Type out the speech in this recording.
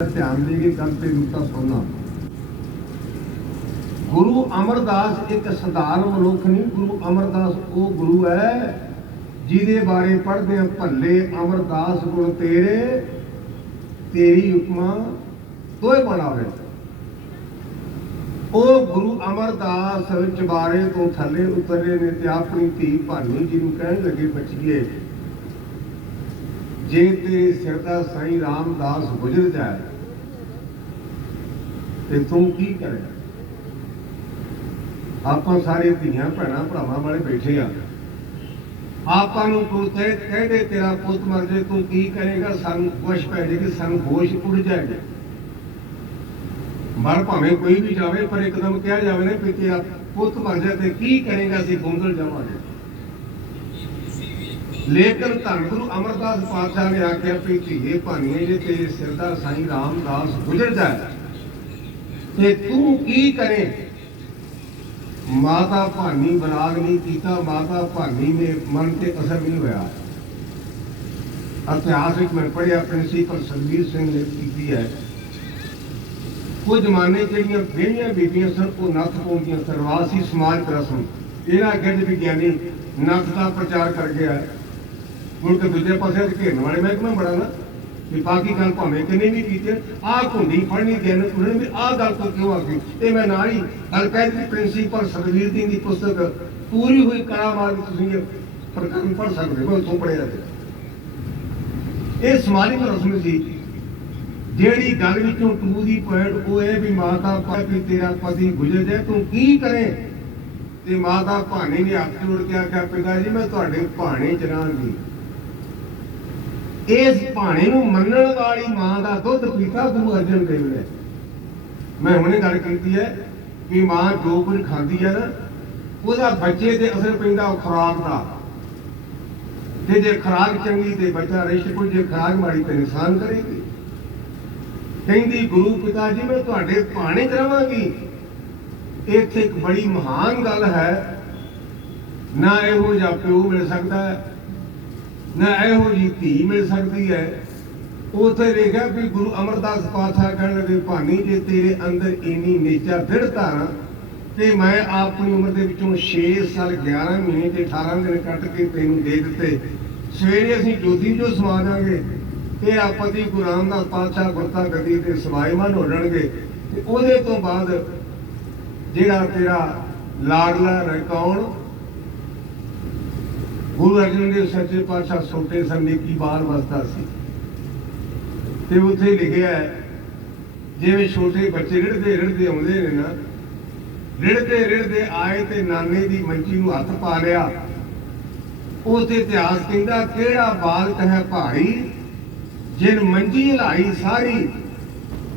ਧਿਆਨ ਦੇ ਗੱਲ ਤੇ ਰੂਟਾ ਸੁਣਨਾ। ਗੁਰੂ ਅਮਰਦਾਸ ਇੱਕ ਸਧਾਰਨ ਮਨੁੱਖ ਨਹੀਂ, ਗੁਰੂ ਅਮਰਦਾਸ ਉਹ ਗੁਰੂ ਹੈ ਜਿਹਦੇ ਬਾਰੇ ਪੜ੍ਹਦੇ ਆ, ਭੱਲੇ ਅਮਰਦਾਸ ਗੁਣ ਤੇਰੇ, ਤੇਰੀ ਹੁਕਮਾਂ ਤੋਏ ਬਣਾਵੇ ਉਹ ਗੁਰੂ ਅਮਰਦਾਸ ਵਿੱਚ ਬਾਰੇ ਤੋਂ ਥੱਲੇ ਉਤਰੇ ਨੇ ਤੇ ਆਪਣੀ ਧੀ ਭਾਨੀ ਜੀ ਨੂੰ ਕਹਿਣ ਲੱਗੇ, ਬੱਚੀਏ, ਜੇ ਤੇਰੇ ਸਿਰ ਦਾ ਸਾਈਂ ਰਾਮਦਾਸ ਗੁਜ਼ਰ ਜਾਏ ਤੇ ਤੂੰ ਕੀ ਕਰੇਗਾ ਆਪਾਂ ਸਾਰੇ ਧੀਆਂ ਭੈਣਾਂ ਭਰਾਵਾਂ ਵਾਲੇ ਬੈਠੇ ਆ। ਆਪਾਂ ਨੂੰ ਕੋਈ ਕਹਿੰਦੇ ਤੇਰਾ ਪੁੱਤ ਮਰ ਜੇ ਤੂੰ ਕੀ ਕਰੇਗਾ? ਸਾਨੂੰ ਖੁਸ਼ ਪੈ ਜਾਏਗੀ ਸਾਨੂੰ ਹੋਸ਼ ਉੱਡ ਜਾਏਗਾ। ਮਰ ਭਾਵੇਂ ਕੋਈ ਵੀ ਜਾਵੇ, ਪਰ ਇੱਕਦਮ ਕਿਹਾ ਜਾਵੇ ਨਾ ਕਿ ਤੇਰਾ ਪੁੱਤ ਮਰ ਜਾਏ ਤੇ ਕੀ ਕਰੇਗਾ ਅਸੀਂ ਗੁੰਦਲ ਜਾਵਾਂਗੇ। ਲੇਕਿਨ ਧੰਨ ਗੁਰੂ ਅਮਰਦਾਸ ਪਾਤਸ਼ਾਹ ਨੇ ਆਖਿਆ ਵੀ ਧੀਏ ਭਾਨੀਏ, ਜੇ ਤੇਰੇ ਸਿਰ ਦਾ ਸਾਈਂ ਰਾਮਦਾਸ ਗੁਜ਼ਰ ਜਾਏ ਤੇ ਤੂੰ ਕੀ ਕਰੇ ਮਾਤਾ ਭਾਨੀ ਬਰਾਗ ਨਹੀਂ ਕੀਤਾ ਮਾਤਾ ਭਾਨੀ ਨੇ ਮਨ ਤੇ ਅਸਰ ਨਹੀਂ ਹੋਇਆ ਇਤਿਹਾਸ ਵਿੱਚ ਮੈਂ ਪੜਿਆ ਪ੍ਰਿੰਸੀਪਲ ਸੰਗੀਰ ਸਿੰਘ ਨੇ ਕੀਤੀ ਹੈ ਉਹ ਜ਼ਮਾਨੇ 'ਚ ਜਿਹੜੀਆਂ ਵਿਹੜੀਆਂ ਬੀਬੀਆਂ ਸਨ ਉਹ ਨੱਥ ਪਾਉਂਦੀਆਂ ਸਰਵਾਸੀ ਸਮਾਜ ਰਸਮ ਇਹਨਾਂ ਗਿਰਦ ਵਿਗਿਆਨੀ ਨੱਥ ਦਾ ਪ੍ਰਚਾਰ ਕਰ ਗਿਆ ਹੈ। ਮੁੜ ਕੇ ਦੂਜੇ ਪਾਸੇ ਤੇ ਘੇਰਨ ਵਾਲੇ ਮਹਿਕਮਾ ਬੜਾ ਨਾ ਵੀ ਬਾਕੀ ਗੱਲ ਭਾਵੇਂ ਕਿੰਨੇ ਵੀ ਕੀਤੇ, ਆਹ ਘੁੰਡੀ ਫੜਨੀ ਦਿਨ ਉਹਨਾਂ ਵੀ ਆਹ ਗੱਲ ਤੋਂ ਕਿਉਂ ਆ ਗਈ ਇਹ ਮੈਂ ਨਾਲ ਹੀ ਗੱਲ ਕਹਿ ਦਿੱਤੀ ਪ੍ਰਿੰਸੀਪਲ ਸਰਵੀਰ ਦੀ ਦੀ ਪੁਸਤਕ, ਪੂਰੀ ਹੋਈ ਕਰਾਮਾਤ ਤੁਸੀਂ ਇਹ ਪ੍ਰਕਰਨ ਪੜ ਸਕਦੇ ਹੋ ਤੋਂ ਪੜਿਆ ਤੇ ਇਹ ਸਮਾਜਿਕ ਰਸਮ ਸੀ। ਜਿਹੜੀ ਗੱਲ ਵਿੱਚੋਂ ਟੂ ਦੀ ਪੁਆਇੰਟ ਉਹ ਇਹ ਵੀ ਮਾਤਾ ਪਾ ਤੇਰਾ ਪਤੀ ਗੁਜ਼ਰ ਜਾਏ, ਤੂੰ ਕੀ ਕਰੇ? ਤੇ ਮਾਤਾ ਭਾਣੇ ਨੇ ਹੱਥ ਜੋੜ ਕੇ ਆਖਿਆ ਪਿਤਾ ਜੀ, ਮੈਂ ਤੁਹਾਡੇ ਭਾਣੇ ਚ ਇਸ ਭਾਣੇ ਨੂੰ ਮੰਨਣ ਵਾਲੀ ਮਾਂ ਦਾ ਦੁੱਧ ਪੀਤਾ ਗੁਰੂ ਅਰਜਨ ਦੇਵ ਨੇ। ਮੈਂ ਹੁਣੇ ਗੱਲ ਕੀਤੀ ਹੈ ਕਿ ਮਾਂ ਜੋ ਕੁਝ ਖਾਂਦੀ ਹੈ ਨਾ, ਉਹਦਾ ਬੱਚੇ ਤੇ ਅਸਰ ਪੈਂਦਾ ਉਹ ਖੁਰਾਕ ਦਾ। ਤੇ ਜੇ ਖੁਰਾਕ ਚੰਗੀ ਤੇ ਬੱਚਾ ਰਿਸ਼ਟ ਕੁਝ ਜੇ ਖੁਰਾਕ ਮਾੜੀ ਤੇ ਨੁਕਸਾਨ ਕਰੇਗੀ। ਕਹਿੰਦੀ, ਗੁਰੂ ਪਿਤਾ ਜੀ ਮੈਂ ਤੁਹਾਡੇ ਭਾਣੇ ਚ ਰਵਾਂਗੀ। ਇੱਥੇ ਇੱਕ ਬੜੀ ਮਹਾਨ ਗੱਲ ਹੈ, ਨਾ ਇਹੋ ਜਿਹਾ ਪਿਓ ਮਿਲ ਸਕਦਾ ਹੈ ਨਾ ਇਹੋ ਜੀ ਧੀ ਮਿਲ ਸਕਦੀ ਹੈ। ਉਥੇ ਲਿਖਿਆ ਵੀ ਗੁਰੂ ਅਮਰਦਾਸ ਪਾਤਸ਼ਾਹ ਕਹਿਣ ਲੱਗੇ, ਭਾਨੀ, ਜੇ ਤੇਰੇ ਅੰਦਰ ਇੰਨੀ ਨੇਚਾ ਦ੍ਰਿੜਤਾ ਨਾ ਤੇ ਮੈਂ ਆਪਣੀ ਉਮਰ ਦੇ ਵਿੱਚੋਂ 6 ਸਾਲ 11 ਮਹੀਨੇ ਤੇ 18 ਦਿਨ ਕੱਟ ਕੇ ਤੈਨੂੰ ਦੇ ਦਿੱਤੇ, ਸਵੇਰੇ ਅਸੀਂ ਜੋਤੀ ਜੋ ਸਮਾ ਦਾਂਗੇ ਤੇ ਆਪਤੀ ਗੁਰੂ ਰਾਮਦਾਸ ਪਾਤਸ਼ਾਹ ਗੁਰਤਾ ਗਦੀ ਤੇ ਸਵਾਈਮਾਨ ਹੋ ਜਾਣਗੇ ਤੇ ਉਹਦੇ ਤੋਂ ਬਾਅਦ ਜਿਹੜਾ ਤੇਰਾ ਲਾਡਲਾ ਰਿਕਾਉਣ ਗੁਰੂ ਅਰਜਨ ਦੇਵ ਸੱਚੇ ਪਾਤਸ਼ਾਹ ਛੋਟੇ ਸਮੇਂ ਕੀ ਬਾਲ ਵਸਦਾ ਸੀ। ਤੇ ਉੱਥੇ ਲਿਖਿਆ ਹੈ, ਜਿਵੇਂ ਛੋਟੇ ਬੱਚੇ ਰਿੜਦੇ ਰਿੜਦੇ ਆਉਂਦੇ ਨੇ ਨਾ ਰਿੜਦੇ ਰਿੜਦੇ ਆਏ ਤੇ ਨਾਨੇ ਦੀ ਮੰਜੀ ਨੂੰ ਹੱਥ ਪਾ ਲਿਆ। ਉਹ ਇਤਿਹਾਸ ਕਹਿੰਦਾ, ਕਿਹੜਾ ਬਾਲਕ ਹੈ ਭਾਰੀ ਜਿਨ ਮੰਜੀ ਹਿਲਾਈ ਸਾਰੀ